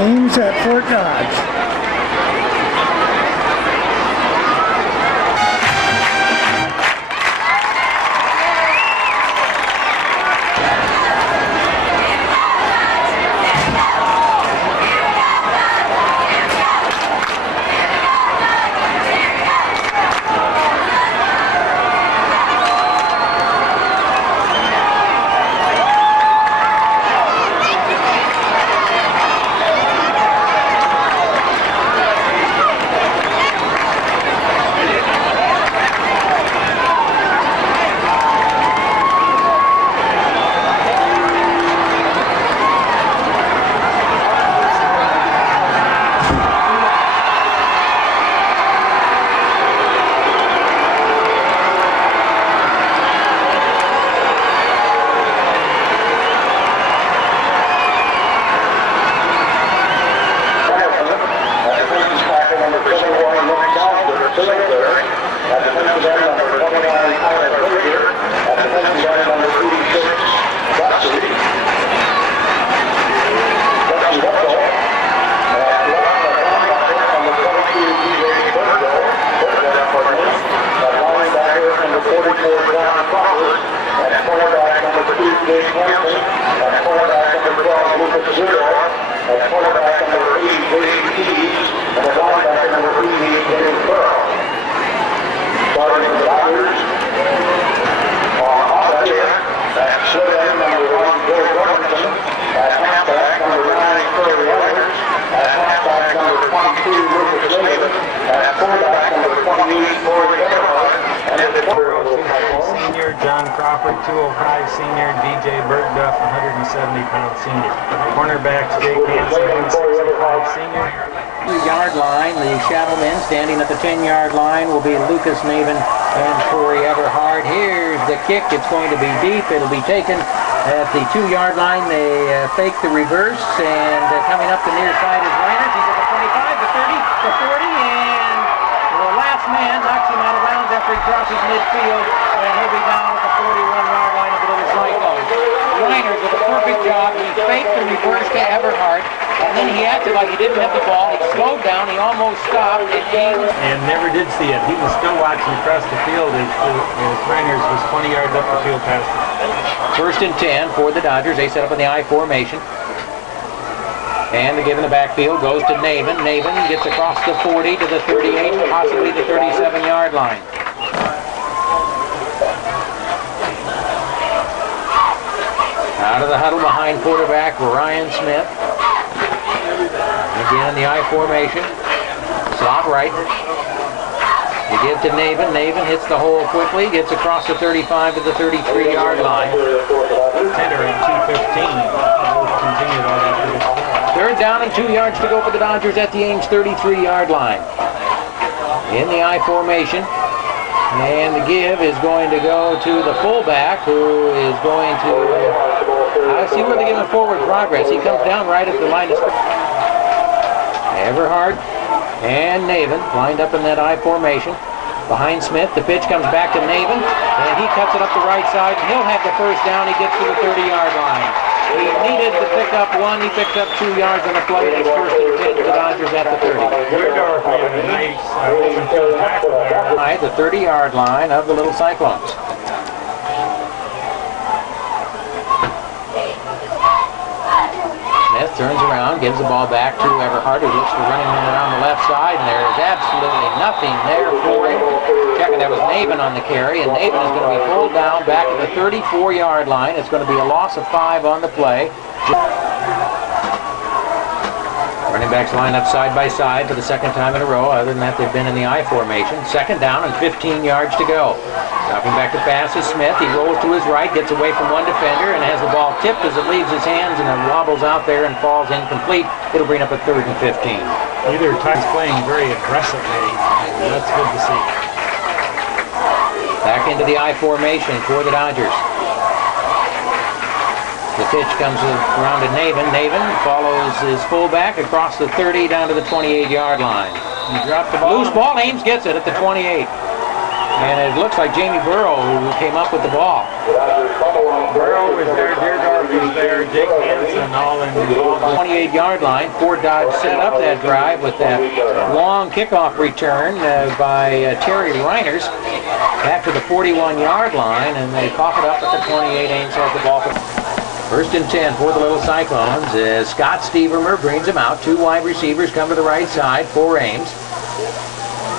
Ames at Fort Dodge. Senior, DJ Bergduff, 170-pound senior. Cornerbacks, Jake Hansen, 165 senior. 2-yard line, the Shadow men standing at the 10-yard line will be Lucas Navin and Corey Everhard. Here's the kick. It's going to be deep. It'll be taken at the 2-yard line. They fake the reverse, and coming up the near side is Reiners. He's at the 25, the 30, the 40, and the last man knocks him out of bounds after he crosses midfield, and he'll be down at the 41-yard line of the little Cyclones. Reiners with a perfect job. He faked the reverse to Everhard, and then he acted like he didn't have the ball. He slowed down. He almost stopped. And never did see it. He was still watching across the field as Reiners was 20 yards up the field past him. First and 10 for the Dodgers. They set up in the I formation. And the give in the backfield goes to Navin. Navin gets across the 40 to the 38, possibly the 37-yard line. Out of the huddle behind quarterback Ryan Smith. Again in the I formation. Slot right. You give to Navin. Navin hits the hole quickly. Gets across the 35 to the 33-yard line. Tender at 2:15. Continue on after this. Third down and 2 yards to go for the Dodgers at the Ames 33-yard line. In the I formation. And the give is going to go to the fullback, who is going to... I see where they're giving forward progress. He comes down right at the line of scrimmage. Everhard and Navin lined up in that I formation. Behind Smith, the pitch comes back to Navin, and he cuts it up the right side, and he'll have the first down. He gets to the 30-yard line. He needed to pick up one. He picks up 2 yards on the play. It's first and 10 to the Dodgers at the 30. Weirdo made a nice open field tackle there. At the 30-yard line of the Little Cyclones. Smith turns around, gives the ball back to Everhard, who looks for running him around the left side, and there is absolutely nothing there for him. Checking, that was Navin on the carry, and Navin is going to be pulled down back at the 34-yard line. It's going to be a loss of 5 on the play. Running backs line up side by side for the second time in a row. Other than that, they've been in the I formation. Second down and 15 yards to go. Dropping back to pass is Smith. He rolls to his right, gets away from one defender, and has the ball tipped as it leaves his hands, and it wobbles out there and falls incomplete. It'll bring up a 3rd and 15. Either time's playing very aggressively, and that's good to see. Back into the I formation for the Dodgers. The pitch comes around to Navin. Navin follows his fullback across the 30 down to the 28-yard line. He dropped the ball. Loose ball. Ames gets it at the 28. And it looks like Jamie Burrow who came up with the ball. Burrow was there, Deerdorf was there, Jake Hansen all involved. 28-yard line. Fort Dodge set up that drive with that long kickoff return by Terry Reiners back to the 41-yard line, and they cough it up at the 28. Ames has the ball. First and 10 for the Little Cyclones as Scott Stevermer brings him out. Two wide receivers come to the right side for Ames.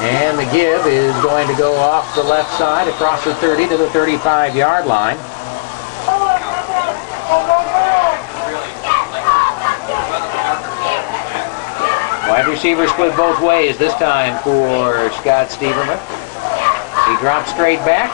And the give is going to go off the left side across the 30 to the 35-yard line. Wide receiver split both ways this time for Scott Steverman. He drops straight back.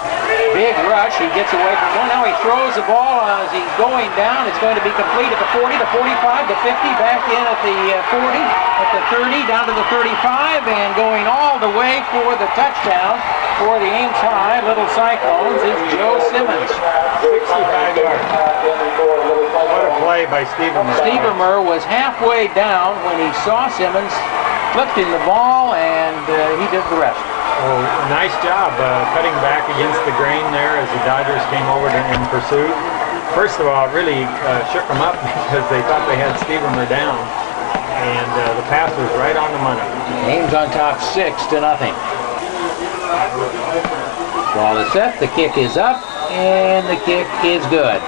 Big rush. He gets away from one. Now he throws the ball as he's going down. It's going to be complete at the 40, the 45, the 50, back in at the 40, at the 30, down to the 35, and going all the way for the touchdown for the Ames High Little Cyclones is Joe Simmons. 65 yards. What a play by Stevermer. Stevermer was halfway down when he saw Simmons, flipped him the ball, and he did the rest. Oh, nice job cutting back against the grain there as the Dodgers came over in pursuit. First of all, it really shook them up because they thought they had Stevermer down, and the pass was right on the money. Ames on top 6-0. Ball is set, the kick is up, and the kick is good.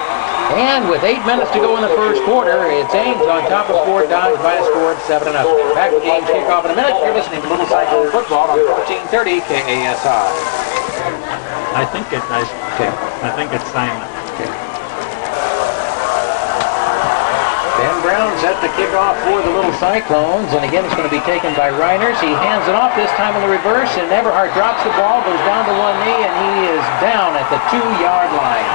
And with 8 minutes to go in the first quarter, it's Ames on top of Fort Dodge by a score of 7-0. Back with the Ames kickoff in a minute. You're listening to Little Cyclone Football on 1430 KASI. I think it's Simon. Okay. Ben Brown set the kickoff for the Little Cyclones, and again it's going to be taken by Reiners. He hands it off this time in the reverse, and Everhart drops the ball, goes down to one knee, and he is down at the 2-yard line.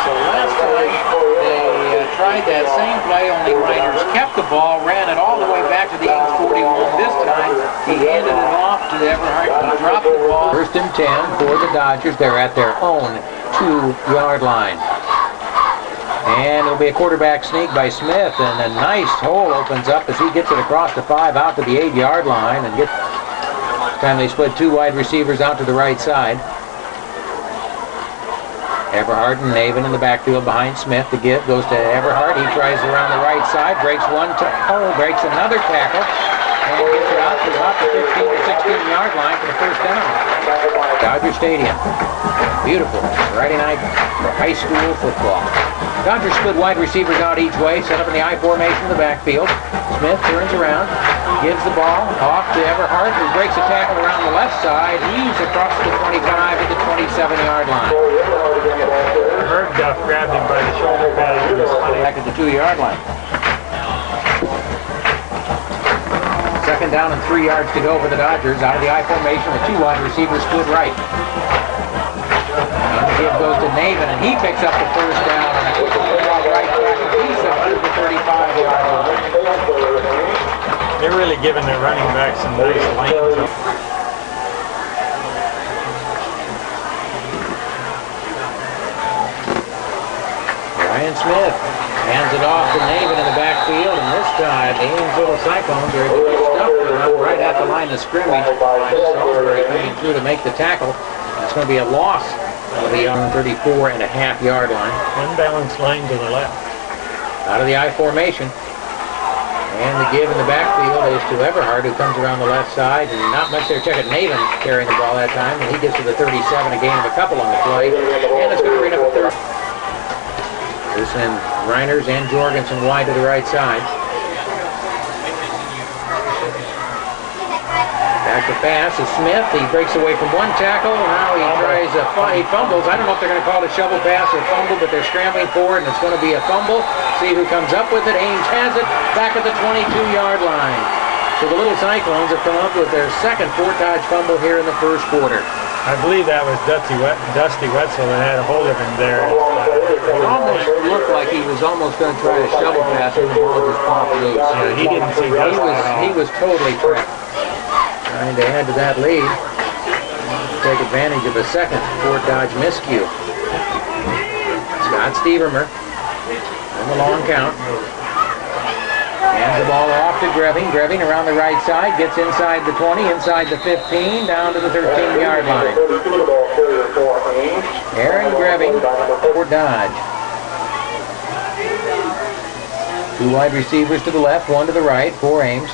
So last time they tried that same play, only Reiners kept the ball, ran it all the way back to the Ames 41. This time he handed it off to Everhart. He dropped the ball. First and 10 for the Dodgers. They're at their own 2-yard line. And it'll be a quarterback sneak by Smith, and a nice hole opens up as he gets it across the 5 out to the 8-yard line, and time they split two wide receivers out to the right side. Everhart and Navin in the backfield behind Smith. The give goes to Everhart. He tries around the right side, breaks breaks another tackle, and gets it out to about the 15 to 16-yard line for the first down. Dodger Stadium. Beautiful Friday night for high school football. Dodgers split wide receivers out each way, set up in the I formation in the backfield. Smith turns around, gives the ball off to Everhart, who breaks a tackle around the left side. He's across the 25 to the 27-yard line. Herb Duff grabbed him by the shoulder pad. Back at the 2-yard line. Second down and 3 yards to go for the Dodgers. Out of the I formation, the two wide receivers split right. And the give goes to Navin, and he picks up the first down on a quick off right tackle. He's up to the 35-yard line. They're really giving their running back some nice lanes. Ryan Smith hands it off to Navin in the backfield, and this time the Ames Little Cyclones are stuffed right at the line of scrimmage. Salisbury coming through to make the tackle. It's going to be a loss of the 34.5-yard line. Unbalanced line to the left. Out of the I formation. And the give in the backfield is to Everhart, who comes around the left side, and not much there. Check it, Navin carrying the ball that time, and he gets to the 37, a gain of a couple on the play, and it's going to read up a third. They send Reiners and Jorgensen wide to the right side. Back to pass is Smith. He breaks away from one tackle. Now he tries he fumbles. I don't know if they're going to call it a shovel pass or fumble, but they're scrambling for it, and it's going to be a fumble. See who comes up with it. Ames has it back at the 22-yard line. So the Little Cyclones have come up with their second Fort Dodge fumble here in the first quarter. I believe that was Dusty Wetzel that had a hold of him there. It almost looked like he was almost going to try a shovel pass and the ball just popped loose. Yeah, he didn't see Dusty at all. He was totally trapped. Trying to add to that lead. Take advantage of a second Fort Dodge miscue. Scott Stevermer on the long count. Hands the ball off to Greving. Greving around the right side, gets inside the 20, inside the 15, down to the 13-yard line. Aaron Greving for Dodge. Two wide receivers to the left, one to the right for Ames.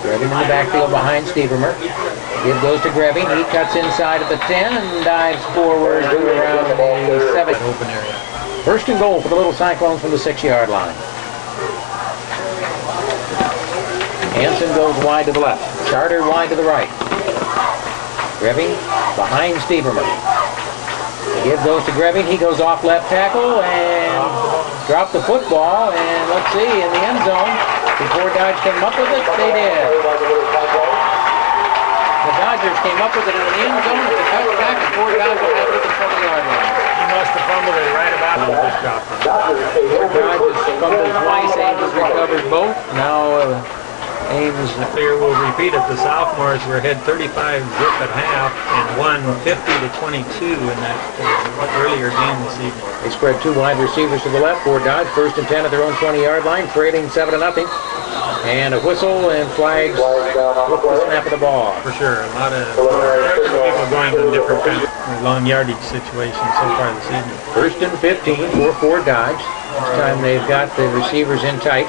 Grevin in the backfield behind Stevermer. Give goes to Grevin. He cuts inside of the 10 and dives forward to around the 7. Open area. First and goal for the Little Cyclones from the 6-yard line. Hansen goes wide to the left. Charter wide to the right. Grevin behind Stevermer. Give goes to Grevin. He goes off left tackle and dropped the football. And let's see, in the end zone, before Dodge came up with it, they did. The Dodgers came up with it in the end zone. It's a touchback, and Ford Dodge will have it at the 20-yard line. He must have fumbled it right about the just dropped it. Dodge has fumbled twice. Ames has recovered both. Now Ames Here we'll repeat it. The sophomores were ahead 35 zip at half and won 50-22 in that earlier game this evening. They spread two wide receivers to the left. Ford Dodge first and 10 at their own 20-yard line, trailing 7-0. And a whistle and flags with the snap of the ball. For sure, a lot of people going in different kinds of long yardage situations so far this evening. First and 15 for Ford Dodge. This time they've got the receivers in tight.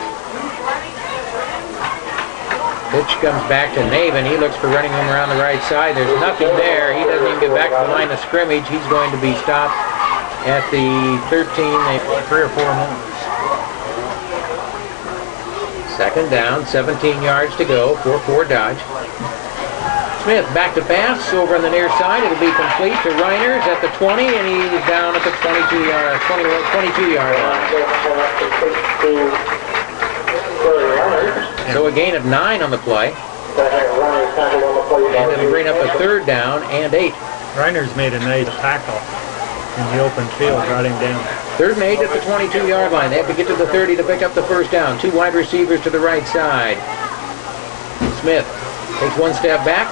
Pitch comes back to Navin. He looks for running him around the right side. There's nothing there. He doesn't even get back to the line of scrimmage. He's going to be stopped at the 13. 3 or 4 more. Second down, 17 yards to go for Ford Dodge. Smith back to pass over on the near side. It'll be complete to Reiners at the 20, and he's down at the 22-yard line. So a gain of 9 on the play. And it'll bring up a third down and 8. Reiner's made a nice tackle in the open field, brought him down. Third and 8 at the 22-yard line. They have to get to the 30 to pick up the first down. Two wide receivers to the right side. Smith takes one step back,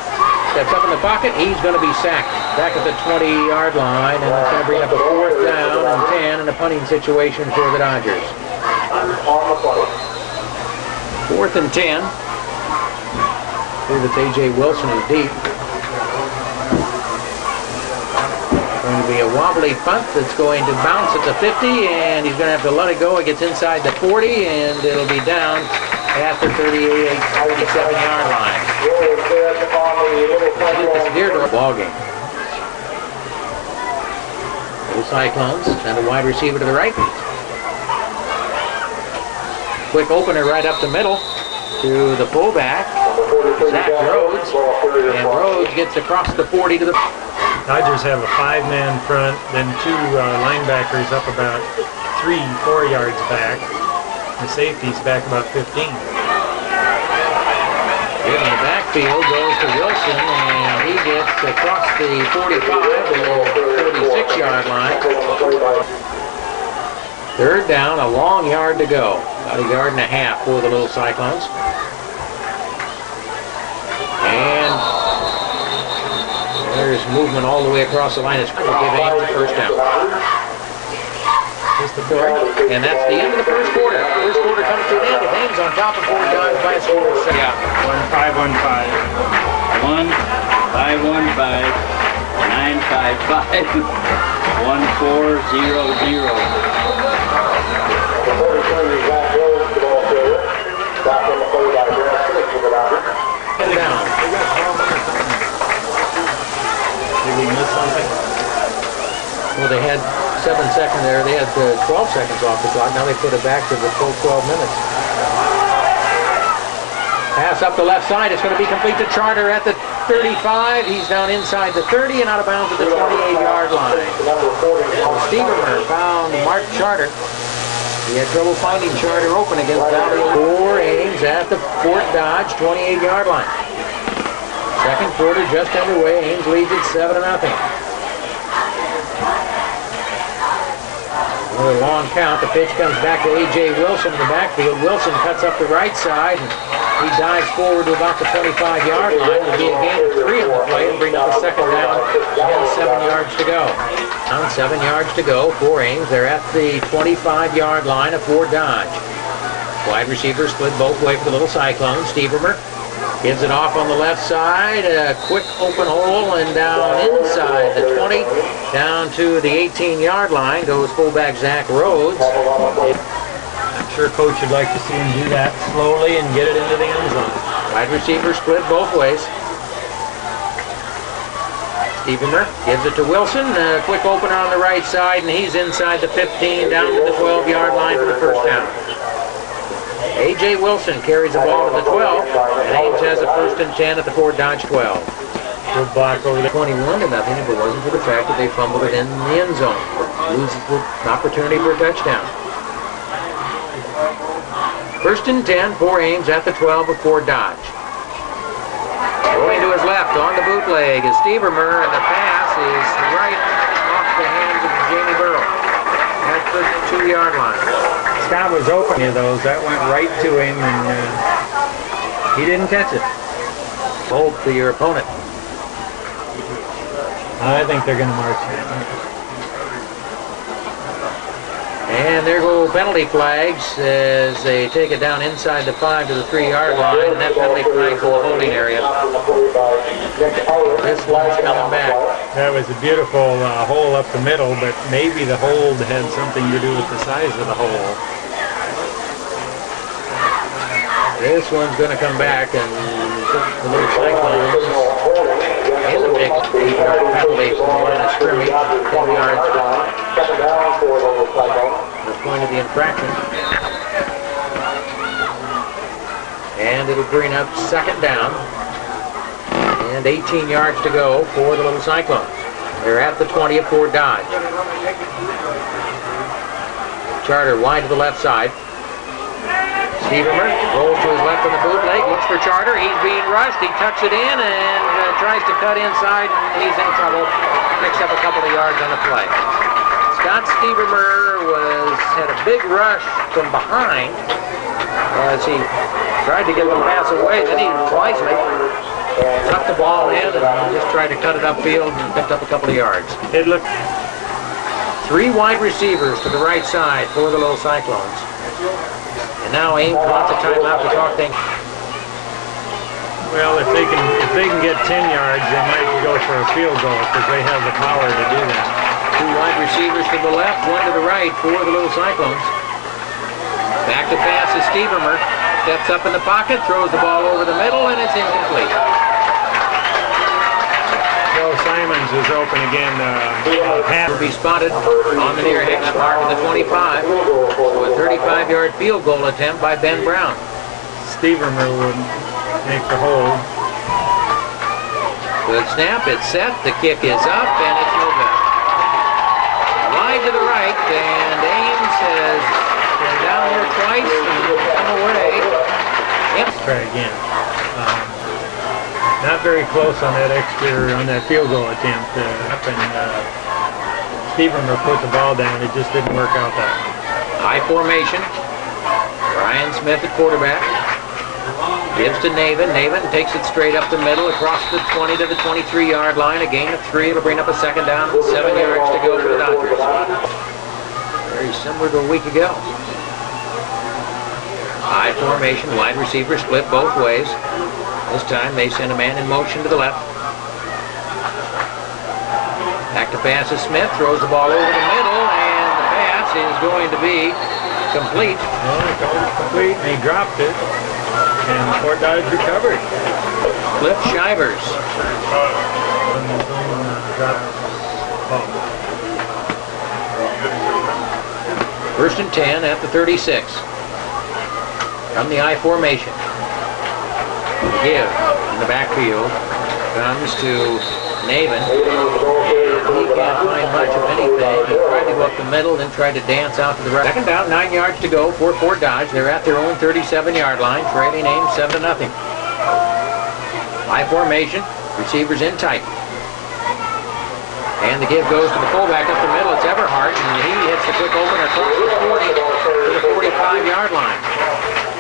steps up in the pocket. He's going to be sacked back at the 20-yard line, and it's going to bring up a fourth down and 10 in a punting situation for the Dodgers. Fourth and 10. I believe it's A.J. Wilson is deep. Going to be a wobbly punt that's going to bounce at the 50, and he's going to have to let it go. It gets inside the 40, and it'll be down at the 37-yard line. It's near to a ball game. The Cyclones send a wide receiver to the right. Quick opener right up the middle to the fullback, Zach Rhodes, and Rhodes gets across the 40 to the... Dodgers have a 5-man front, then 2 linebackers up about 3-4 yards back. The safety's back about 15. In the backfield goes to Wilson, and he gets across the 45 to the 46-yard line. Third down, a long yard to go. About a yard and a half for the Little Cyclones. And there's movement all the way across the line. It's going to give Ames the first down. Just the third. And that's the end of the first quarter. First quarter comes to an end. Ames on top of Ford Dodge by a score of 7. Yeah, 1-5-1-5. 1-5-1-5. 9-5-5. 1-4-0-0. Did we miss something? Well, they had 7 seconds there. They had 12 seconds off the clock. Now they put it back to the full 12 minutes. Pass up the left side. It's going to be complete to Charter at the 35. He's down inside the 30 and out of bounds at the 28-yard line. Stevermer found Mark Charter. He had trouble finding Charter open against Valley. 4 Ames at the Fort Dodge 28-yard line. Second quarter just underway. Ames leads it 7-0. Another long count. The pitch comes back to A.J. Wilson in the backfield. Wilson cuts up the right side, and he dives forward to about the 25-yard line. It'll be a gain of 3 on the play and bring up a second down and 7 yards to go. Down 7 yards to go for Ames. They're at the 25-yard line of Fort Dodge. Wide receiver split both way for the Little Cyclones. Stevermer Gives it off on the left side, a quick open hole, and down inside the 20, down to the 18-yard line goes fullback Zach Rhodes. I'm sure Coach would like to see him do that slowly and get it into the end zone. Wide receiver split both ways. Stevenmer gives it to Wilson, a quick opener on the right side, and he's inside the 15, down to the 12-yard line for the first down. A.J. Wilson carries the ball to the 12, and Ames has a 1st and 10 at the Fort Dodge 12. Good block over there. 21-0 if it wasn't for the fact that they fumbled it in the end zone. Loses the opportunity for a touchdown. 1st and 10 for Ames at the 12 of Fort Dodge. Going to his left on the bootleg is Stevermer, and the pass is right off the hands of Jamie Burrow at the 2-yard line. Scott was open to those. That went right to him, and he didn't catch it. Hold for your opponent. I think they're going to march it. And there go penalty flags as they take it down inside the 5 to the 3-yard line, and that penalty flag for the holding area. This one's coming back. That was a beautiful hole up the middle, but maybe the hold had something to do with the size of the hole. This one's going to come back, and the little Cyclones in the big 8-yard penalty from the line of scrimmage, 10 yards. The point of the infraction. And it'll bring up 2nd down. And 18 yards to go for the little Cyclones. They're at the 20 of Fort Dodge. Charter wide to the left side. Stevermer rolls to his left on the bootleg, looks for Charter. He's being rushed. He tucks it in and tries to cut inside. He's in trouble. Picks up a couple of yards on the play. Scott Stevermer had a big rush from behind as he tried to get the pass away. Then he wisely tucked the ball in and just tried to cut it upfield and picked up a couple of yards. It looked 3 wide receivers to the right side for the little Cyclones. And now Ames wants a timeout to talk things. well. If they can get 10 yards, they might go for a field goal because they have the power to do that. 2 wide receivers to the left, 1 to the right for the little Cyclones. Back to pass is Stevermer. Steps up in the pocket, throws the ball over the middle, and it's incomplete. Joe Simons is open again. Will be spotted on the near hex mark of the 25. So a 35-yard field goal attempt by Ben Brown. Stevermer would make the hold. Good snap, it's set, the kick is up, and it's no good. Wide to the right, and Ames has been down there twice and come away. Yep. Try again. Not very close on that field goal attempt. Stevermer put the ball down. It just didn't work out that way. High formation. Ryan Smith at quarterback. Gives to Navin. Navin takes it straight up the middle across the 20 to the 23-yard line. A gain of 3. It'll bring up a 2nd down. 7 yards to go for the Dodgers. Very similar to a week ago. High formation. Wide receiver split both ways. This time they send a man in motion to the left. Back to pass is Smith. Throws the ball over the middle, and the pass is going to be complete. Well, it's almost complete, and he dropped it. And Fort Dodge recovered. Cliff Shivers. First and 10 at the 36. From the I formation. Give in the backfield. Comes to Navin. And he can't find much of anything. He tried to go up the middle, then tried to dance out to the right. 2nd down, 9 yards to go for Fort Dodge. They're at their own 37-yard line, trailing Ames 7-0. High formation, receivers in tight. And the give goes to the fullback up the middle. It's Everhart, and he hits the quick opener across the 40 to the 45-yard line.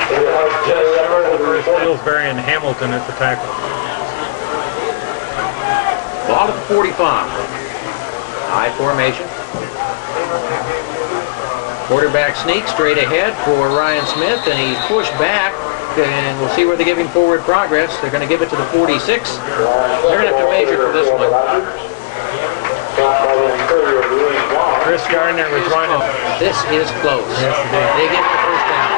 Just short of the first Pillsbury and Hamilton at the tackle. Ball at the 45. High formation. Quarterback sneak straight ahead for Ryan Smith, and he's pushed back and we'll see where they give him forward progress. They're going to give it to the 46. They're going to have to measure for this one. Chris Gardner was running. This is close. Yes, it is. They get the first down.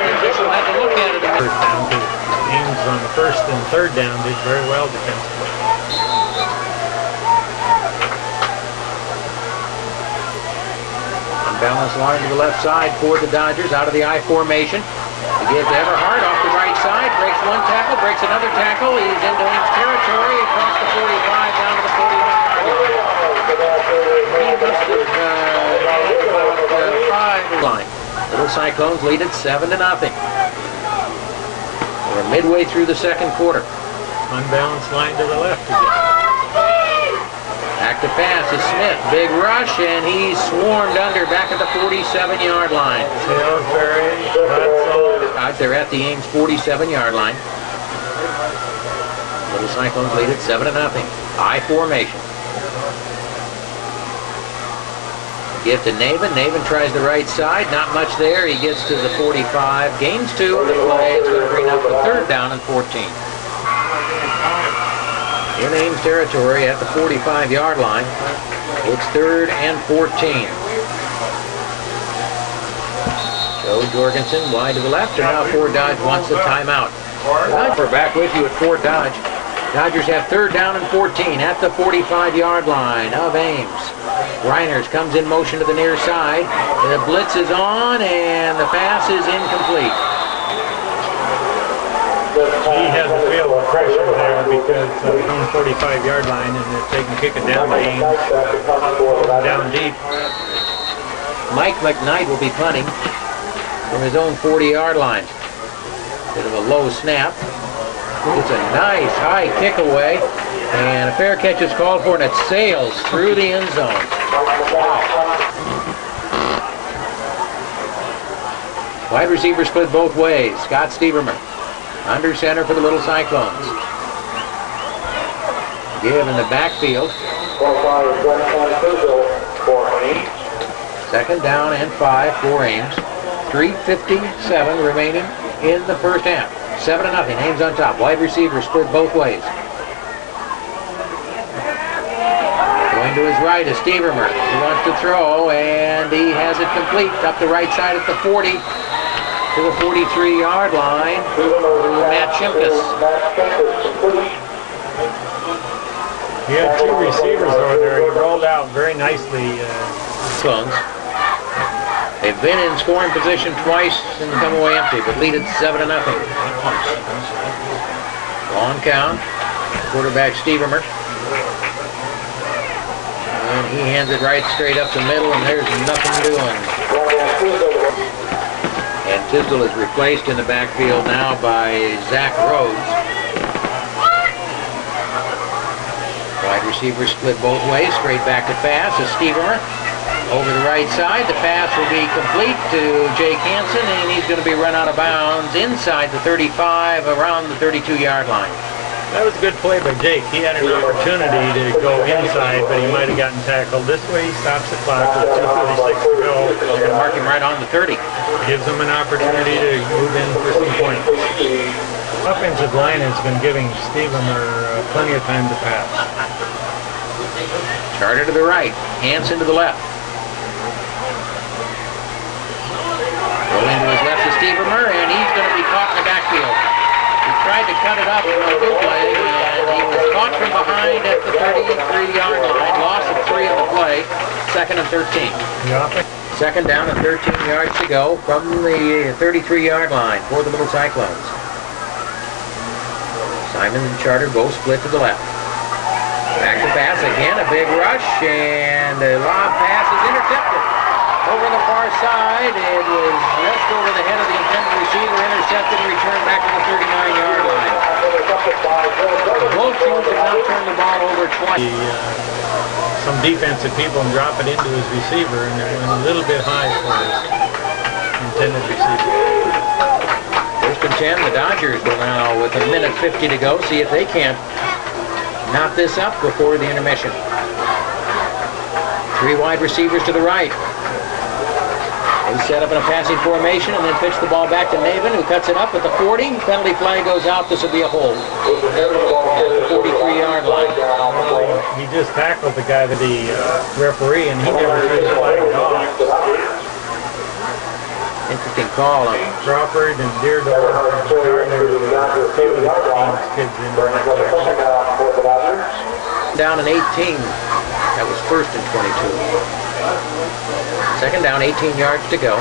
The official had to look at it. First down, because Ames on the first and third down did very well defensively. Unbalanced line to the left side for the Dodgers out of the I formation. To give to Everhart off the right side. Breaks one tackle, breaks another tackle. He's into Ames territory across the 45 down to the 41-yard line. He must have about 5 line. Little Cyclones lead it 7-0. We're midway through the second quarter. Unbalanced line to the left again. Back to pass is Smith. Big rush, and he's swarmed under back at the 47-yard line. Salisbury, Hudson. They're at the Ames 47-yard line. Little Cyclones lead it 7-0. I formation. Give to Navin. Navin tries the right side. Not much there. He gets to the 45. Gains 2 on the play. It's going to bring up a third down and 14. In Ames territory at the 45-yard line. It's 3rd and 14. Joe Jorgensen wide to the left, and now Fort Dodge wants the timeout. We're back with you at Fort Dodge. Dodgers have 3rd down and 14 at the 45-yard line of Ames. Reiners comes in motion to the near side. The blitz is on, and the pass is incomplete. He has to feel the pressure there because he's on the 45-yard line, and if they can kick it down to Ames, down deep. Mike McKnight will be punting from his own 40-yard line. Bit of a low snap. It's a nice high kick away, and a fair catch is called for, and it sails through the end zone. Wow. Wide receiver split both ways. Scott Steverman under center for the Little Cyclones. Give in the backfield. 2nd down and 5 for Ames. 3:57 remaining in the first half. 7-0. Ames on top. Wide receiver split both ways. Going to his right is Stevermer. He wants to throw, and he has it complete up the right side at the 40 to the 43-yard line to Matt Shimkus. He had 2 receivers over there. He rolled out very nicely. Clones. They've been in scoring position twice and come away empty, but lead it 7-0. Long count. Quarterback Stevermer. And he hands it right straight up the middle, and there's nothing doing. And Tisdale is replaced in the backfield now by Zach Rhodes. Wide receiver split both ways. Straight back to pass is Stevermer. Over the right side, the pass will be complete to Jake Hansen, and he's going to be run out of bounds inside the 35, around the 32-yard line. That was a good play by Jake. He had an opportunity to go inside, but he might have gotten tackled. This way he stops the clock with 2:36 to go. They're going to mark him right on the 30. Gives him an opportunity to move in for some points. Offensive line has been giving Stevermer plenty of time to pass. Charter to the right, Hansen to the left. Rolling to his left is Stevermer, and he's going to be caught in the backfield. He tried to cut it up in a good play, and he was caught from behind at the 33-yard line. Loss of 3 on the play. 2nd and 13. Yeah. 2nd down and 13 yards to go from the 33-yard line for the Little Cyclones. Simon and Charter both split to the left. Back to pass again, a big rush, and the lob pass is intercepted. Over the far side, it was just over the head of the intended receiver, intercepted and returned back to the 39-yard line. Both teams have now turned the ball over twice. Some defensive people and drop it into his receiver, and it went a little bit high for his intended receiver. 1st and 10, the Dodgers will now, with a minute 50 to go, see if they can't knock this up before the intermission. 3 wide receivers to the right. They set up in a passing formation and then pitch the ball back to Navin, who cuts it up at the 40. Penalty flag goes out. This will be a hold at the 43-yard line. He just tackled the guy, the referee, and he never threw the flag off. Interesting call. Crawford and Deardorff and Gardner, two of the Ames kids in there. Down in 18. That was first and 22. Second down, 18 yards to go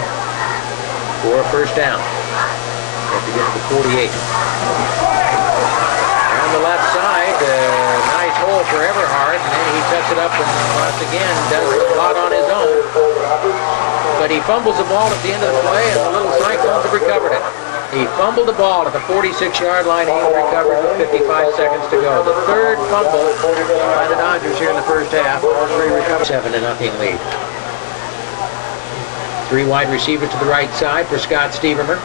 for a first down. Have to get to the 48. On the left side, nice hole for Everhart, and then he sets it up and once again does a lot on his own. But he fumbles the ball at the end of the play, and the little Cyclones have recovered it. He fumbled the ball at the 46-yard line. He recovered with 55 seconds to go. The third fumble by the Dodgers here in the first half. All three recovered. 7-0 lead. Three wide receivers to the right side for Scott Stevermer.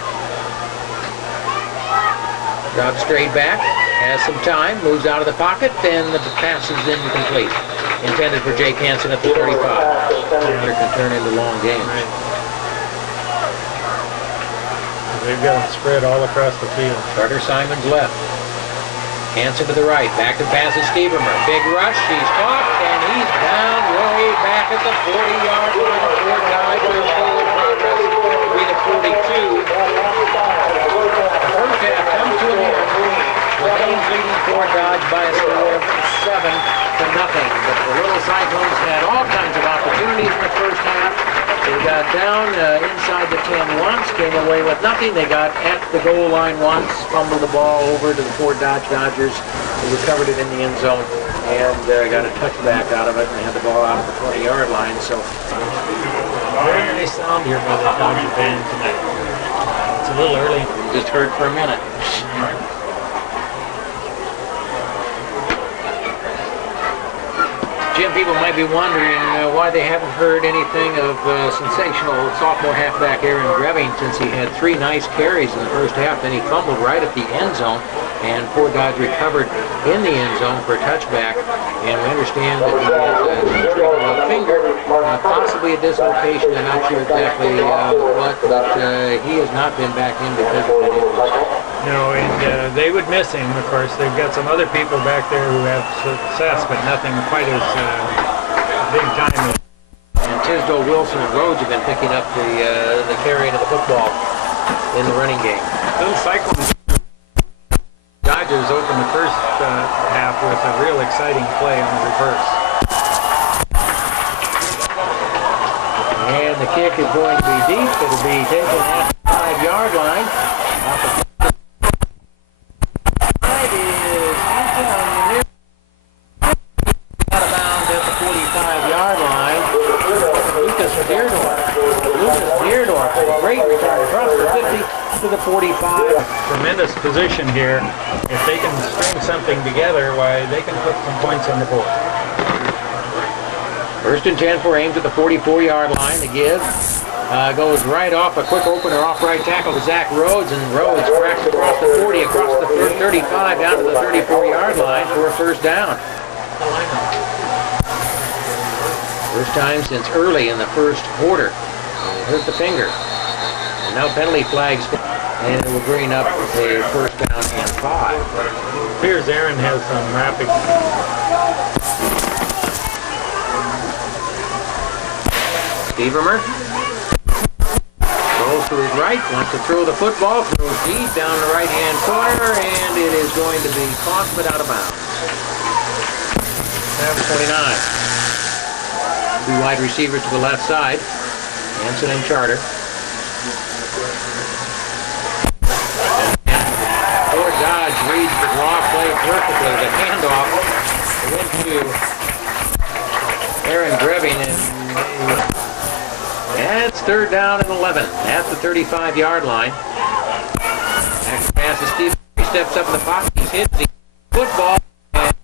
Drops straight back, has some time, moves out of the pocket, then the pass is incomplete. Intended for Jake Hansen at the 35. It can turn into long games. They've got them spread all across the field. Carter Simon's left. Hansen to the right. Back to pass is Stevermer. Big rush. He's caught, and he's down way back at the 40-yard line. Four guys are forward progress. It'll be the 42. The first half comes to an end with Ames leading Fort Dodge by a score of 7-0. But the little Cyclones had all kinds of opportunities in the first half. They got down inside the 10 once, came away with nothing. They got at the goal line once, fumbled the ball over to the Fort Dodge Dodgers. They recovered it in the end zone and got a touchback out of it, and they had the ball out of the 20-yard line. So very nice sound here by the Dodger band tonight. It's a little early. Just heard for a minute. Jim, people might be wondering why they haven't heard anything of sensational sophomore halfback Aaron Greving, since he had 3 nice carries in the first half. Then he fumbled right at the end zone, and Fort Dodge recovered in the end zone for a touchback. And we understand that he has an injury to a finger, possibly a dislocation. I'm not sure exactly what, but he has not been back in because of that injury. No, and they would miss him, of course. They've got some other people back there who have success, but nothing quite as big time. And Tisdale, Wilson, and Rhodes have been picking up the carrying of the football in the running game. Those Cyclones Dodgers opened the first half with a real exciting play on the reverse. And the kick is going to be deep. It'll be taken at the 5-yard line. To the 45. Tremendous position here. If they can string something together, why, they can put some points on the board. First and 10 for Ames at the 44-yard line. The give goes right off, a quick opener off right tackle to Zach Rhodes, and Rhodes cracks across the 40, across the 35, down to the 34-yard line for a first down. First time since early in the first quarter. Hurt the finger. And now penalty flags, and it will bring up a first down and 5. Appears Aaron has some rapid. Stevermer goes to his right, wants to throw the football, throws deep down the right-hand corner, and it is going to be caught but out of bounds. Number 29. 2 wide receivers to the left side, Hansen and Charter. Fort Dodge reads the draw play perfectly. The handoff went to Aaron Greving, and that's third down and 11 at the 35-yard line. After pass to Steve, he steps up in the pocket. He's hit the football, and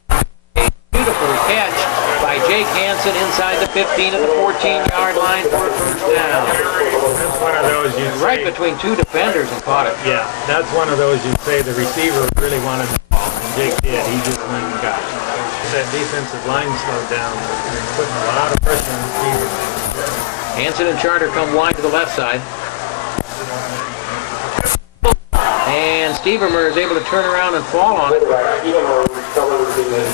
a beautiful catch by Jake Hansen inside the 15 of the 14-yard line for a first down. That's one of those you right between 2 defenders and caught it. Yeah, that's one of those you say the receiver really wanted the ball, and Jake did. He just went and got it. That defensive line slowed down. They're putting a lot of pressure on the receiver. Hanson and Charter come wide to the left side. And Stevermer is able to turn around and fall on it.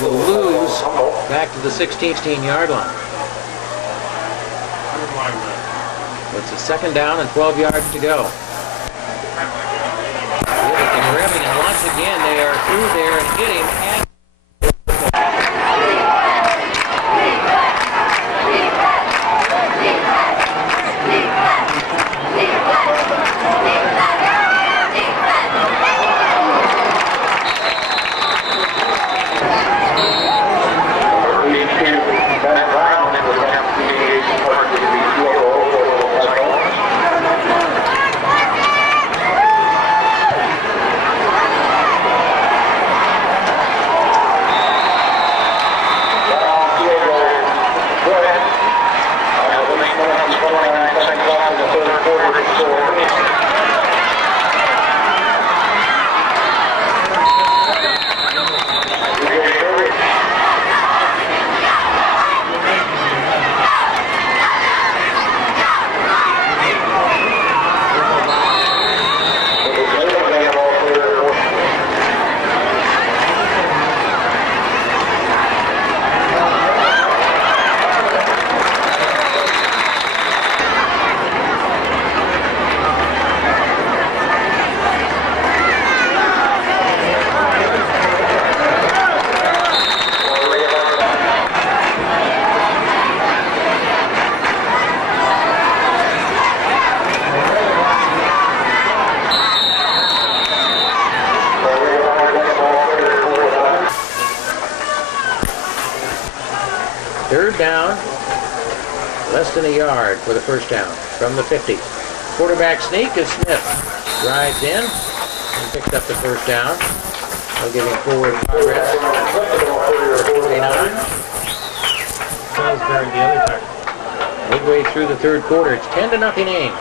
Will lose back to the 16-yard line. It's a second down and 12 yards to go. Revving, and once again they are through there and get him. Third down, less than a yard for the first down from the 50. Quarterback sneak is Smith. Drives in and picks up the first down. They'll give him forward progress. 49. Salisbury, the other tackle. Midway through the third quarter, it's 10-0 Ames.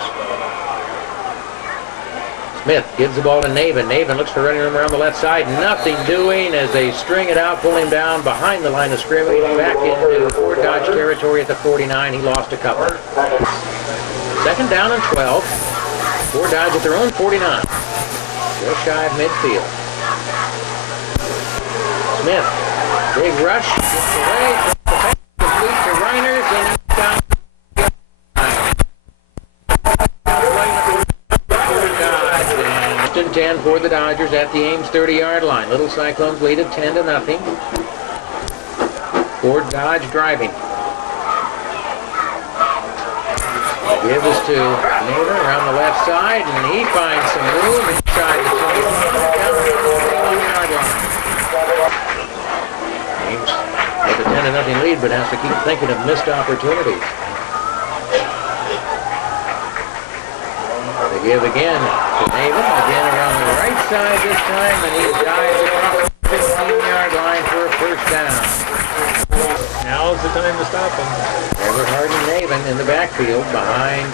Smith gives the ball to Navin. Navin looks for running room around the left side. Nothing doing as they string it out, pull him down behind the line of scrimmage, back into Fort Dodge territory at the 49. He lost a couple. Second down and 12. Fort Dodge at their own 49. Just shy of midfield. Smith, big rush, gets away, complete to Reiners, and he's down. 10 for the Dodgers at the Ames 30-yard line. Little Cyclones lead at 10-0. Fort Dodge driving. Give this to Naylor around the left side, and he finds some room inside the 21-yard line. Ames with a 10-0 lead, but has to keep thinking of missed opportunities. They give again to Navin, again around the right side this time, and he dives across the 15-yard line for a first down. Now's the time to stop him. Everhart and Navin in the backfield behind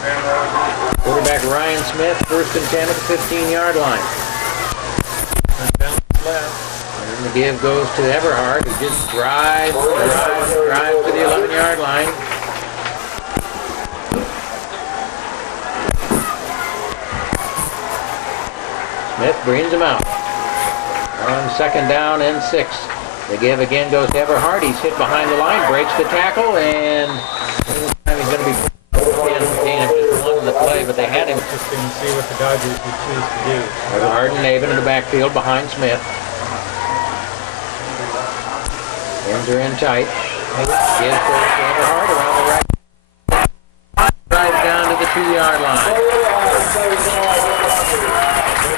quarterback Ryan Smith, first and 10 at the 15-yard line. And the give goes to Everhart, who just drives to the 11-yard line. Smith brings him out. On second down and 6. The give again goes to Everhart. He's hit behind the line, breaks the tackle, and this time he's going to be gain of just one in the play, but they had him. Interesting to see what the Dodgers would choose to do. Everhart and Navin in the backfield behind Smith. Ends are in tight. Give goes to Everhart around the right. Drives down to the 2-yard line.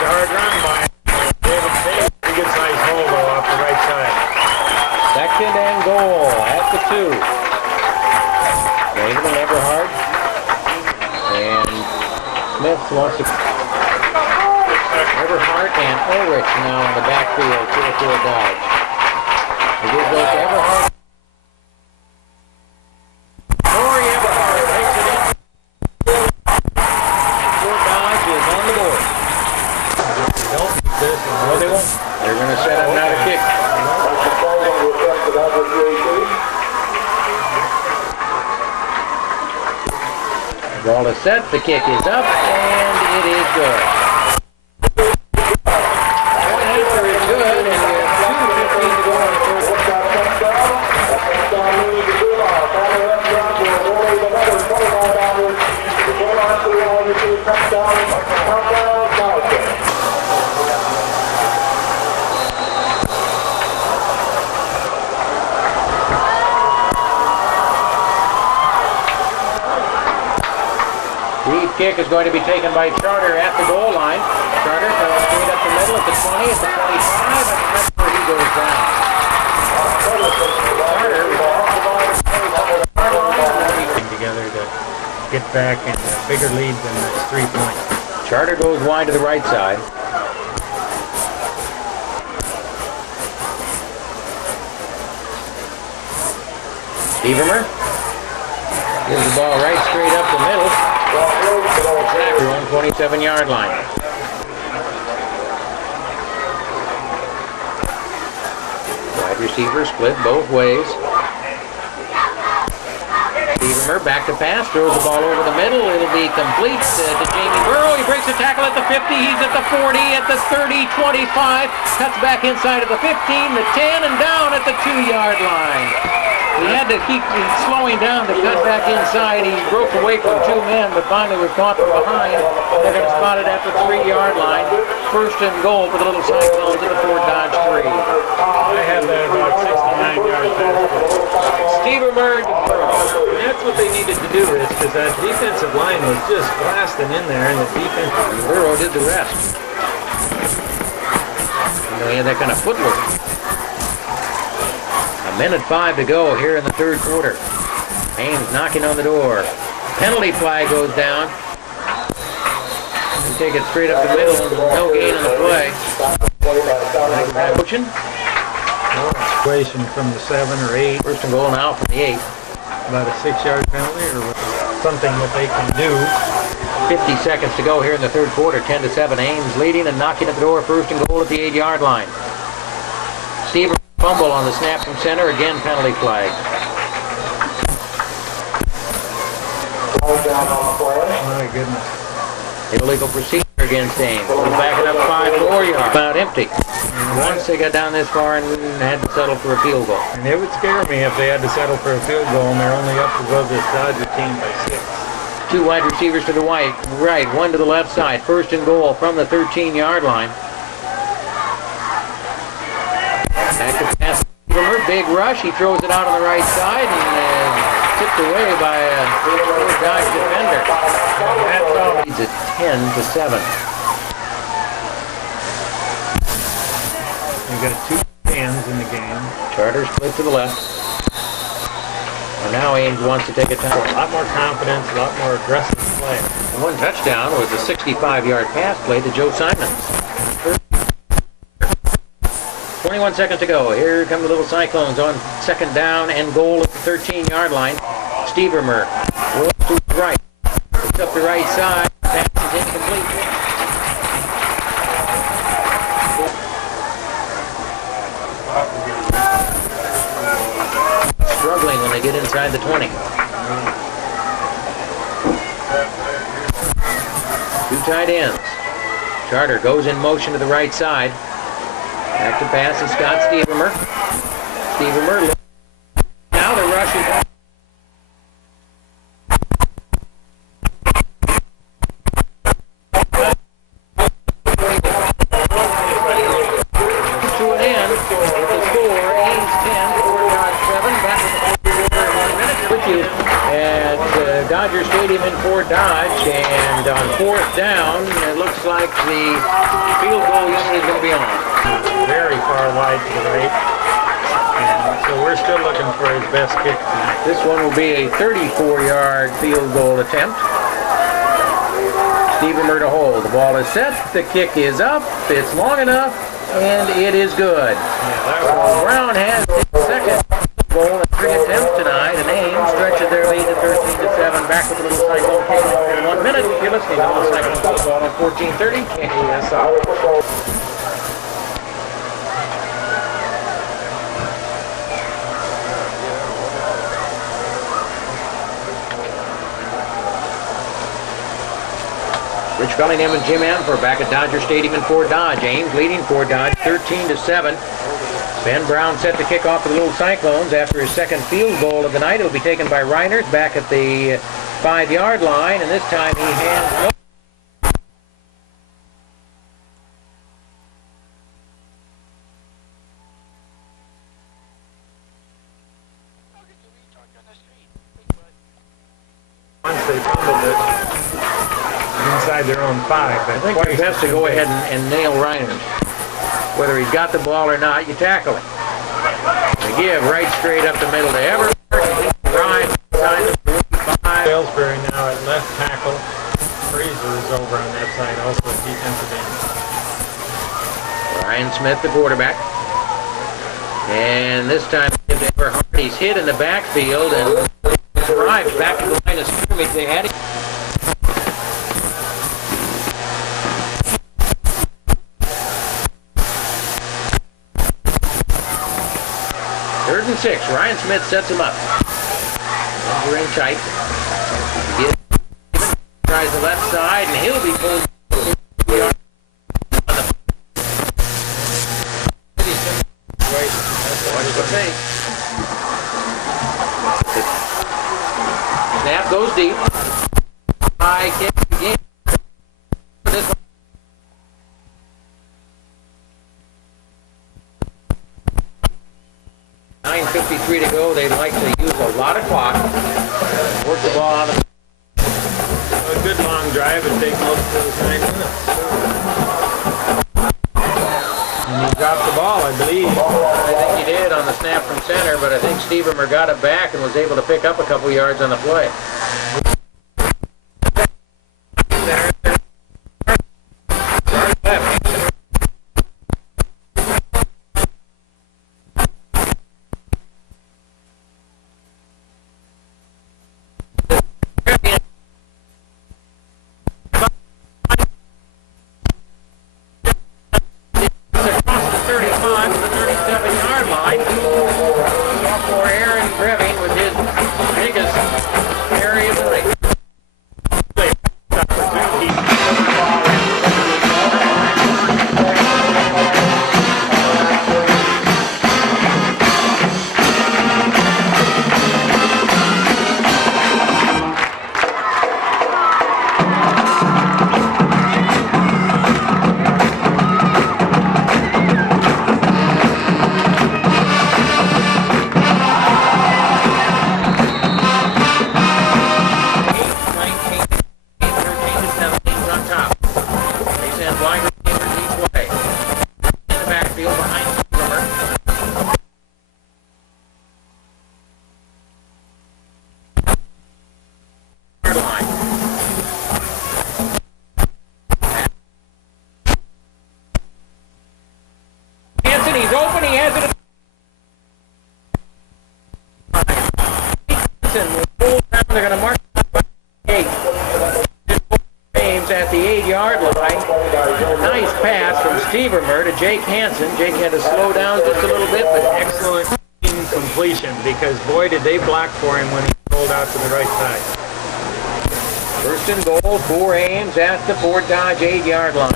Hard run by David Davis. Pretty good size hole though off the right side. Second and goal at the 2. Navin and Everhart. And Smith wants to. Everhart and Ulrich now in the backfield to the Fort Dodge. The give goes to Everhart. Corey Everhart takes it in. Fort Dodge is on the board. No, they won't. They're going to set up now to kick. Ball is set, the kick is up, and it is good. Point after is good, and we have 2:15 to go on the first. Deep kick is going to be taken by Charter at the goal line. Charter goes straight up the middle at the 20, at the 25, and that's where he goes down. Charter together to get back in a bigger lead than this 3 points. Charter goes wide to the right side. Stevermer gives the ball right straight up the middle. Snacker on 27-yard line. Wide receiver split both ways. Stevermer back to pass, throws the ball over the middle. It'll be complete to Jamie Burrow. He breaks the tackle at the 50. He's at the 40, at the 30, 25. Cuts back inside of the 15, the 10, and down at the 2-yard line. He had to keep slowing down to cut back inside. He broke away from 2 men, but finally was caught from behind. They're going to spot it at the 3-yard line. First and goal for the Little Cyclones at the Fort Dodge 3. I have that about 69 yards past. Stevermer. And that's what they needed to do, is because that defensive line was just blasting in there, and the defense. Burrow did the rest. You know, he had that kind of footwork. 1:05 to go here in the third quarter. Ames knocking on the door. Penalty flag goes down. They take it straight up the middle. No gain on the play. Motion. Situation from the 7 or 8. First and goal now from the 8. About a 6-yard penalty or something that they can do. 50 seconds to go here in the third quarter. 10-7. Ames leading and knocking at the door. First and goal at the 8-yard line. Steve fumble on the snap from center. Again, penalty flag. My goodness. Illegal procedure against Ames. Backing up 5 more yards. About empty. Once they got down this far and had to settle for a field goal. And it would scare me if they had to settle for a field goal and they're only up above this Dodger team by 6. 2 wide receivers to the right, 1 to the left side. First and goal from the 13-yard line. Back to pass. Big rush. He throws it out on the right side and tipped away by a Dodge defender. He's at 10-7. We've got 2 fans in the game. Charter split to the left. And now Ames wants to take a time. A lot more confidence, a lot more aggressive play. One touchdown was a 65-yard pass play to Joe Simons. 21 seconds to go. Here come the Little Cyclones on second down and goal at the 13-yard line. Stevermer rolls to his right. Puts up the right side. Pass is incomplete. Struggling when they get inside the 20. 2 tight ends. Charter goes in motion to the right side. Back to pass is Scott Stevermer. Stevermer. Now the rush is to an end. The score, Ames 10, Fort Dodge 7. Back with the 1 minute with you at Dodger Stadium in Fort Dodge. And on 4th down, it looks like the field goal unit is going to be on. Very far wide to the right. And so we're still looking for his best kick tonight. This one will be a 34-yard field goal attempt. Stevermer to hold. The ball is set. The kick is up. It's long enough, and it is good. Brown has his second goal in 3 attempts tonight, and Ames stretches their lead to 13-7. Back with the Little Cyclone Kick in 1 minute. You're listening to Little Cyclone Football on 1430 KSR. Rich Bellingham and Jim M. for back at Dodger Stadium in Fort Dodge. Ames leading Fort Dodge 13-7. Ben Brown set to kick off for the Little Cyclones after his second field goal of the night. It'll be taken by Reiners back at the 5-yard line, and this time he hands. Once they fumbled it inside their own 5. I think it's best to go ahead and nail Reiners. Whether he's got the ball or not, you tackle him. They give right straight up the middle to Everett. Ryan behind the 45. Salisbury now at left tackle. Fraser is over on that side, also at defensive end. Ryan Smith, the quarterback. And this time, Everhart, he's hit in the backfield and drives back to the line of scrimmage. They had it. Third and 6. Ryan Smith sets him up. They're in tight. Tries the left side, and he'll be pulled. Watch the fake. Snap goes deep. High kick again. This one. .9:53 to go. They'd like to use a lot of clock. Work the ball out of. A good long drive and take most of those 9 minutes. And he dropped the ball, I believe. I think he did on the snap from center, but I think Stevermer got it back and was able to pick up a couple yards on the play. They're going to mark 8. Ames at the 8-yard line. Nice pass from Stevermer to Jake Hansen. Jake had to slow down just a little bit, but Excellent completion, because boy did they block for him when he rolled out to the right side. first and goal for Ames at the Fort Dodge 8-yard line.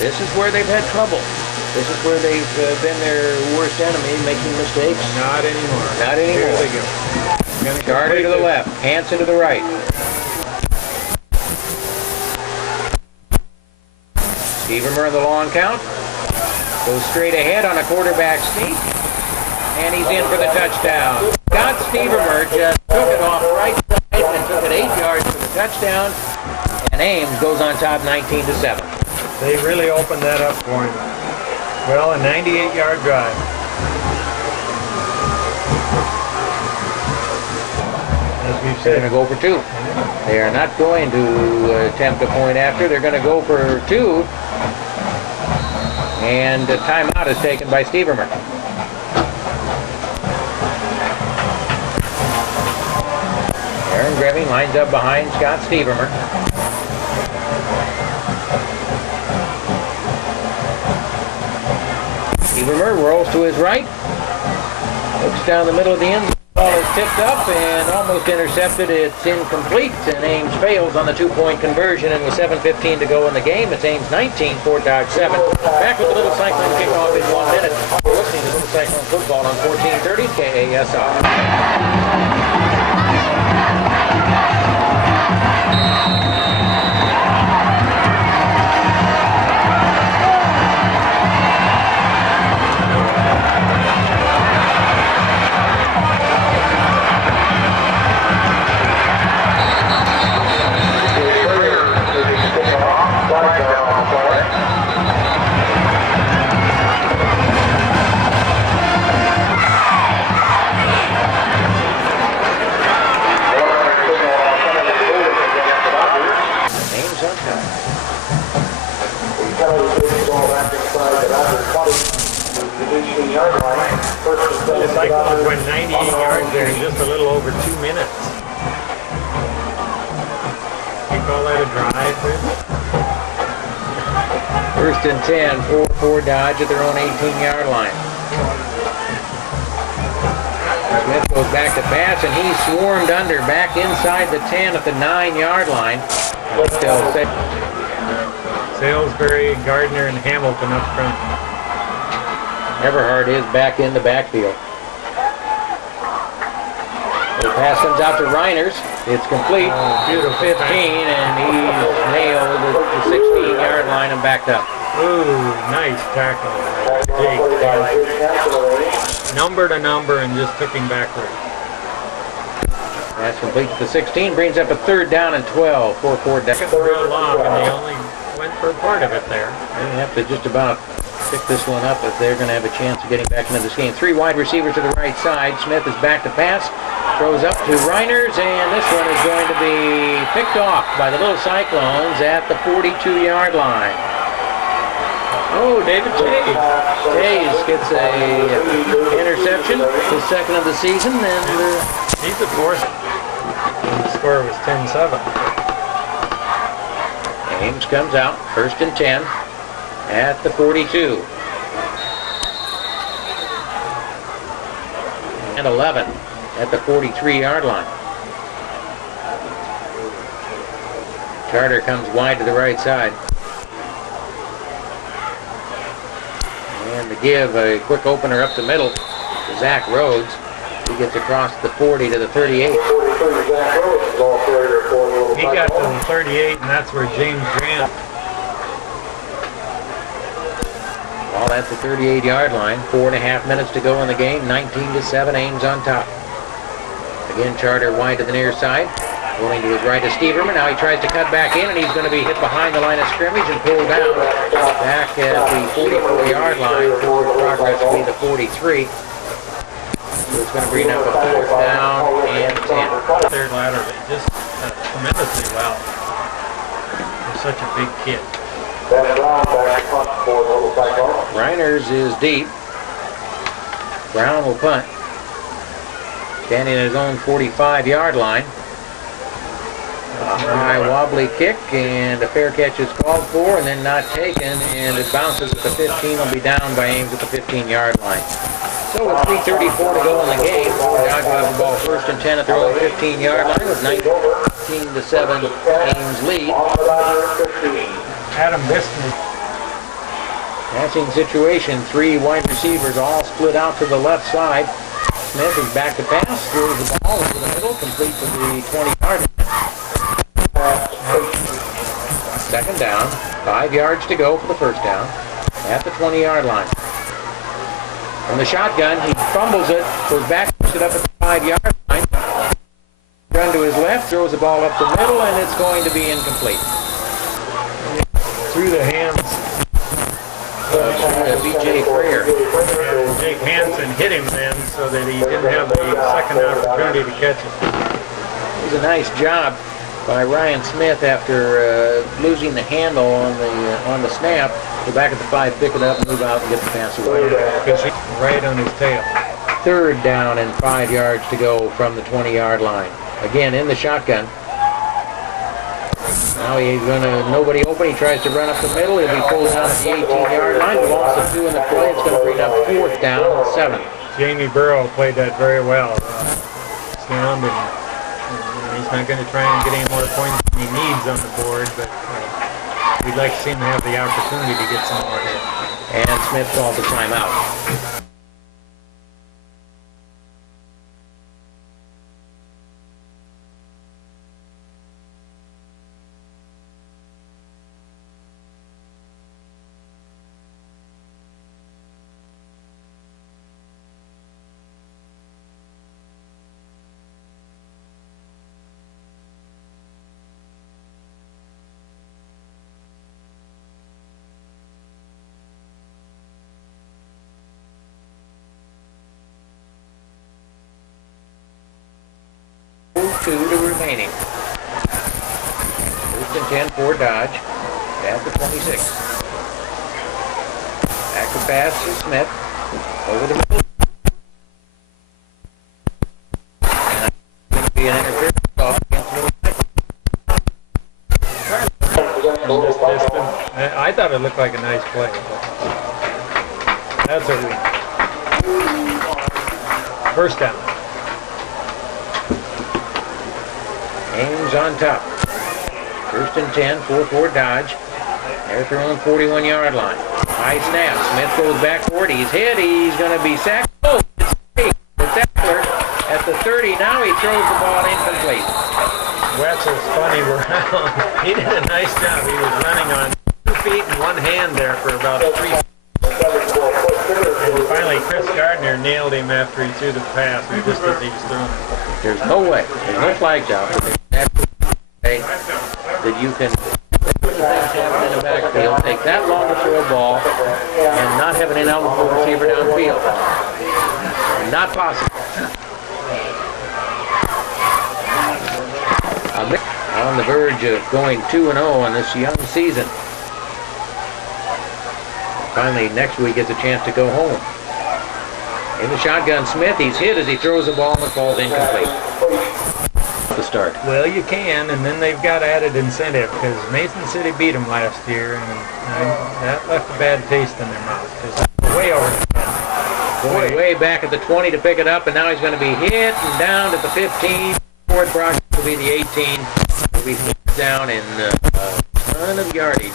This is where they've had trouble. This is where they've been their worst enemy, making mistakes. Not anymore. Not anymore. Here they go. Carter to the left, Hansen to the right. Stevermer in the long count. Goes straight ahead on a quarterback sneak. And he's in for the touchdown. Scott Stevermer just took it off the right side and took it 8 yards for the touchdown. And Ames goes on top 19-7. They really opened that up for him. Well, a 98-yard drive. As we've They're said. going to go for 2. They are not going to attempt a point after. They're going to go for 2. And the timeout is taken by Stevermer. Aaron Greving lines up behind Scott Stevermer. Stevermer rolls to his right. Looks down the middle of the end. ball is tipped up and almost intercepted. It's incomplete, and Ames fails on the two-point conversion. And with 7:15 to go in the game, it's Ames 19, Fort Dodge 7. Back with the Little Cyclone kickoff in 1 minute. You're listening to Little Cyclone football on 1430 KASR. The Cyclones went 98 yards there in just a little over 2 minutes. You call that a drive, Chris? First and 10 for Fort Dodge at their own 18-yard line. Smith goes back to pass, and he's swarmed under back inside the 10 at the 9-yard line. Salisbury, Gardner, and Hamilton up front. Everhart is back in the backfield. The pass comes out to Reiners. It's complete. Beautiful 15, and he's nailed at the 16-yard line and backed up. Ooh, nice tackle. Jake, number to number, and just took him backward. That's complete to the 16. Brings up a 3rd down and 12 for Fort Dodge. Real long, and they only went for part of it there. They have to just about pick this one up if they're going to have a chance of getting back into this game. 3 wide receivers to the right side. Smith is back to pass. Throws up to Reiners, and this one is going to be picked off by the Little Cyclones at the 42-yard line. Oh, David Tays. Tays gets a interception, his second of the season, and he's the fourth. The score was 10-7. Ames comes out, 1st and 10 at the 42. And 11 at the 43-yard line. Carter comes wide to the right side. And to give a quick opener up the middle to Zach Rhodes. He gets across the 40 to the 38. He got to the 38, and that's where James Grant. Well, that's the 38-yard line. 4.5 minutes to go in the game. 19-7, Ames on top. Again, Charter wide to the near side. Going to his right is Steverman. Now he tries to cut back in, and he's going to be hit behind the line of scrimmage and pulled down back at the 44-yard line. Progress will be the 43. So it's going to bring up a 4th down and 10. Third laterally, just tremendously well. He's such a big kid. Reiners is deep. Brown will punt. Standing at his own 45-yard line. A high wobbly kick, and a fair catch is called for and then not taken, and it bounces at the 15. Will be down by Ames at the 15-yard line. So with 3:34 to go in the game, Fort Dodge will have the ball 1st and 10 at their own 15-yard line with 19-7 Ames lead. Adam Biston. Passing situation, 3 wide receivers all split out to the left side. Smith is back to pass, throws the ball into the middle, complete to the 20-yard line. 2nd down, 5 yards to go for the 1st down at the 20-yard line. From the shotgun, he fumbles it, goes back, puts it up at the 5-yard line. Run to his left, throws the ball up the middle, and it's going to be incomplete. Through the hands of B.J. Freer. and Jake Hansen hit him then so that he didn't have the second opportunity to catch it. It was a nice job by Ryan Smith after losing the handle on the snap. Go back at the 5, pick it up, move out, and get the pass away. Because he's right on his tail. 3rd down and 5 yards to go from the 20-yard line. Again, in the shotgun. Now he's going to, nobody open, he tries to run up the middle. He'll be pulled down at the 18-yard line. The loss of 2 in the play. It's going to bring up 4th down and 7. Jamie Burrow played that very well. touchdown, and he's not going to try and get any more points than he needs on the board, but we'd like to see him have the opportunity to get some more hits. And Smith calls the timeout. Two to remaining. First and 10 for Dodge at the 26. Back to pass to Smith. Over the middle. And going to be an interference call against From this distance, I thought it looked like a nice play, but that's a weak. First down. Ames on top. First and 10, 4-4 Dodge. They're throwing 41-yard line. High snap. Smith goes backward. He's hit. He's going to be sacked. Oh, it's safe. The tackler at the 30. Now he throws the ball incomplete. Wetzel's funny around. He did a nice job. He was running on 2 feet and 1 hand there for about 3 feet. And finally, Chris Gardner nailed him after he threw the pass, just as he was throwing it. There's no way. There's no flag job. That you can in the backfield, take that long to throw a ball, and not have an ineligible receiver downfield. Not possible. On the verge of going 2-0 in this young season. Finally, next week gets a chance to go home. In the shotgun, Smith, he's hit as he throws the ball and the ball's incomplete. The start. Well, you can, and then they've got added incentive because Mason City beat them last year, and that left a bad taste in their mouth because they're way over the fence. Going way back at the 20 to pick it up, and now he's going to be hit and down at the 15. Fourth Brock will be the 18. He'll be down in a ton of yardage.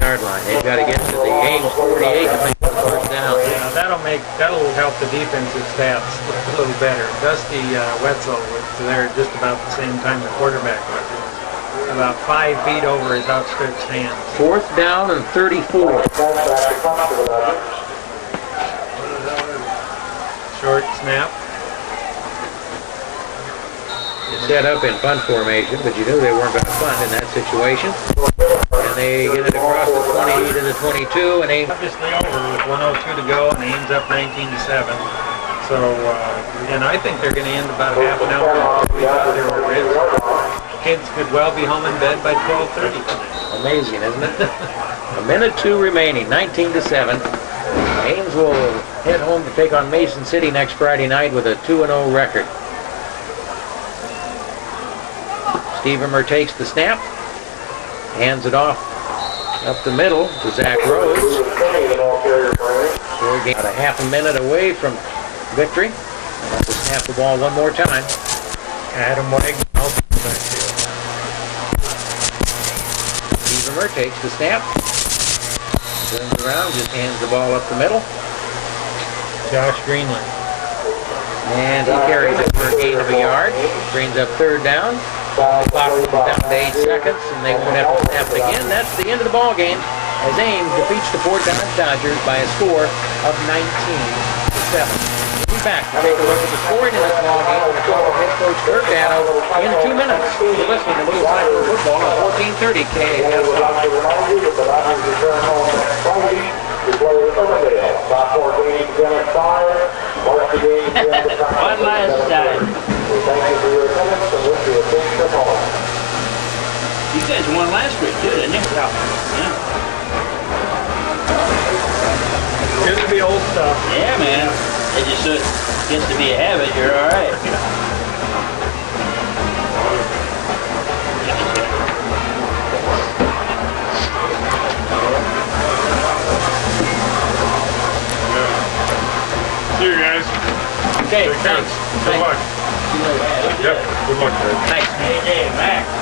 Yard line. They've got to get to the Ames 48 to make the first down. Yeah, that'll help the defensive stats a little better. Dusty Wetzel was there just about the same time the quarterback was. About 5 feet over his outstretched hands. Fourth down and 34. Short snap. Set up in punt formation, but you knew they weren't going to punt in that situation. And they get it across the 20 to the 22, and Ames Obviously over with 1:02 to go, and Ames up 19-7. So, and I think they're going to end about half an hour before we thought they were ready. Kids could well be home in bed by 12:30 tonight. Amazing, isn't it? A minute 2 remaining, 19-7. Ames will head home to take on Mason City next Friday night with a 2-0 record. Stevermer takes the snap, hands it off up the middle to Zach Rhodes. We're about a half a minute away from victory. I'll have to snap the ball one more time. Adam Wagner helping the backfield. Stevermer takes the snap, turns around, just hands the ball up the middle. Josh Greenland. And he carries it for a gain of a yard. Brings up third down. Clock moves down to 8 seconds, and they won't have to snap it again. That's the end of the ball game as Ames defeats the Fort Dodgers by a score of 19-7. We'll be back to take a look at the scoring in this ball game with head coach Kurt Dano in 2 minutes. You're listening to Blue Cycle Football on 1430 KAS. One last time. You guys won last week, too, didn't you? Yeah. Good to be old stuff. Yeah, man. It just gets to be a habit. You're all right. See you guys. Okay, Take care. thanks. Good luck. Yep. Good luck, guys. Thanks. Hey, Max.